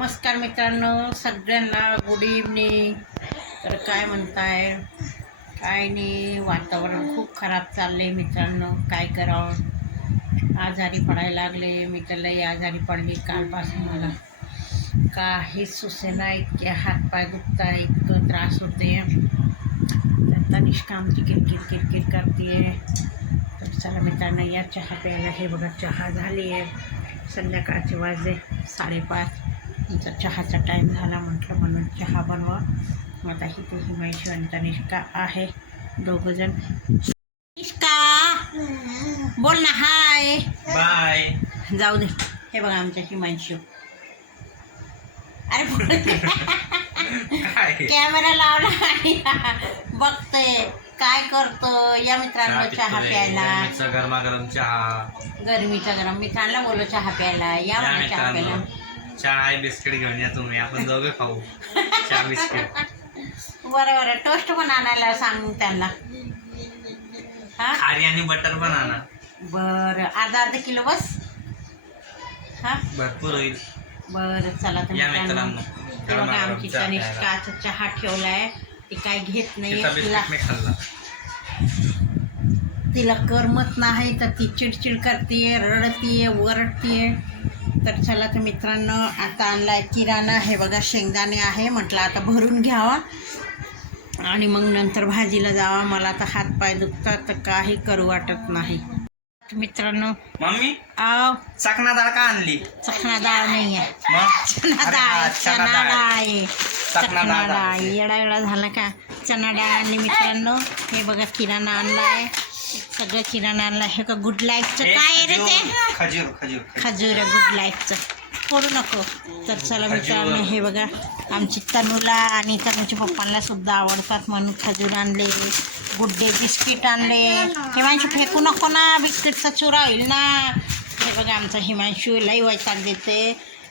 नमस्कार मित्रांनो सगळ्यांना गुड इव्हनिंग तर काय म्हणताय? काय नाही वातावरण खूप खराब चाललं आहे मित्रांनो. काय करावं? आजारी पडायला लागले. मी तर लई आजारी पडली कालपासून मला. काहीच सुसेना इतके हातपाय दुखता इतकं त्रास होते आता तनिष्का आमची किरकिर किरकिर करते तर चला मित्रांनो या चहा प्यायला. हे बघा चहा झाली आहे संध्याकाळचे वाजले साडेपाच. तुमचा चहाचा टाईम झाला म्हटलं म्हणून चहा बनवा. मग आता इथे हिमांशू आणि तनिष्का आहे दोघंजण. तनिष्का बोल ना हाय बाय जाऊ दे. हे बघा आमच्या हिमांशू. अरे बोल. कॅमेरा लावला बघते काय करतो? या मित्रांनो चहा प्यायला. गरमागरम चहा. गरमीच्या गरम. मित्रांना बोललो चहा प्यायला. या या मला चहा प्यायला. आहे बिस्किट घेऊन या तुम्ही. आपण दोघे खाऊ. चहा बिस्किट. बरं बरं. टोस्ट पण आणायला सांग त्यांना. हा? खारी आणि बटर पण आणा. बरं. अर्धा अर्धा किलो बस. हा? भरपूर होईल. बरं चला तर या मित्रांनो. मित्रांनो. हे बघा गरमागरम आमची चहा चहा ठेवलाय. ती काय घेत नाही. तिचा तिला बिस्किट मी खाल्ला. तिला करमत नाही तर ती चिडचिड करते रडतीये वरडतीये तर चला तर मित्रांनो आता आणलाय किराणा. हे बघा शेंगदाणे आहे. म्हटलं आता भरून घ्यावा. आणि मग नंतर भाजीला जावा. मला आता हात पाय दुखतात तर काही करू वाटत नाही. मित्रांनो मम्मी आव. चकना डाळ का आणली? चखना डाळ नाही आहे. चना डाळ चना डाळ आहे. चकना चना डाळ आणली. येडा येडा झाला. का? चना डाळ आणली मित्रांनो हे बघा किराणा आणलाय. सगळं किराणा आणलाय हे का गुड लाईफचं काय रे ते? खजूर खजूर खजूर. आहे गुड लाईफचं करू नको. तर चला. मित्रांनो हे बघा. आमची तनूला आणि तनूच्या पप्पांना सुद्धा आवडतात म्हणून खजूर आणले. गुड डे बिस्किट आणले. हिमांशू फेकू नको ना. बिस्किटचा चुरा होईल ना. हे बघा आमचा हिमांशू लई वैताग देते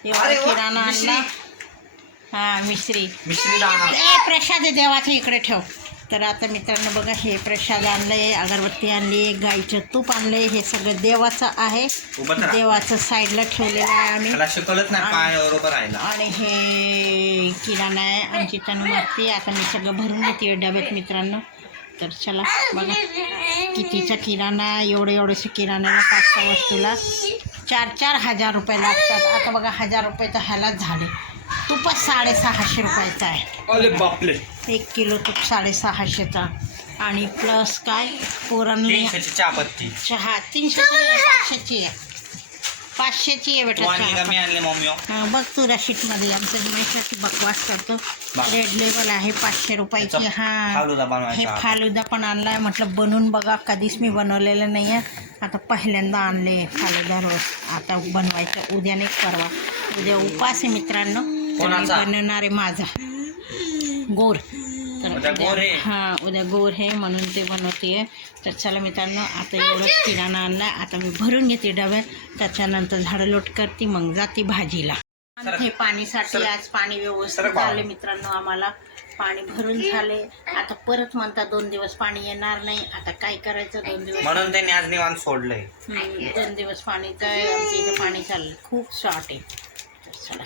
एवढा किराणा. आणला. हा मिश्री. ए प्रसाद आहे देवाचा इकडे ठेव. तर आता मित्रांनो बघा हे प्रसाद आणले अगरबत्ती आणली गाईचं तूप आणले हे सगळं देवाचं आहे. देवाचं साईडला ठेवलेलं आहे आम्ही. आणि हे किराणा आहे आमची तनु मागते आता मी सगळं भरून घेते डब्यात मित्रांनो. तर चला बघा. कितीचा किराणा एवढं एवढंसं किराण्याला पाच सहा वस्तूला. चार चार हजार रुपये लागतात. आता बघा हजार रुपये तर ह्यालाच झाले. तूपच साडेसहाशे रुपयाचा आहे. बापले एक किलो तूप साडेसहाशेचा. आणि प्लस काय? पोरांनी तीनशेची चहापत्ती चहा. तीनशेची नाही, पाचशेची आहे. पाचशेची आहे तू बेटा आणली का चहा मी आणली मम्मी हा, बघ तू रशीदमध्ये आमचं हिमेशाची बकवास करतो. बा. रेड लेबल आहे पाचशे रुपयाची. याचा हा. फालुदा हे बनवायचा आता. फालुदा पण आणलाय. म्हटलं बनवून बघा. कधीच मी बनवलेलं नाही आहे आता पहिल्यांदा आणले फालुदा रोज. आता बनवायचं. उद्या नाही परवा. उद्या उपास आहे मित्रांनो. तर मी कोणाचा? बनवणार आहे माझा. गोर. तर उद्या? हां उद्या गोर आहे म्हणून ते बनवते तर चला मित्रांनो आता एवढंच किराणा आणला आता मी भरून घेते डब्यात. त्याच्यानंतर झाडं लोट करते मग जाते भाजीला. हे पाणीसाठी. आज पाणी व्यवस्थित. झाले मित्रांनो आम्हाला. पाणी भरून झाले. आता परत म्हणता दोन दिवस पाणी येणार नाही. आता काय करायचं? दोन दिवस म्हणून त्यांनी आज निवांत सोडलंय. दोन दिवस पाणीचं आहे. आमच्या इथं पाणी चाललं खूप शॉर्ट आहे. चला.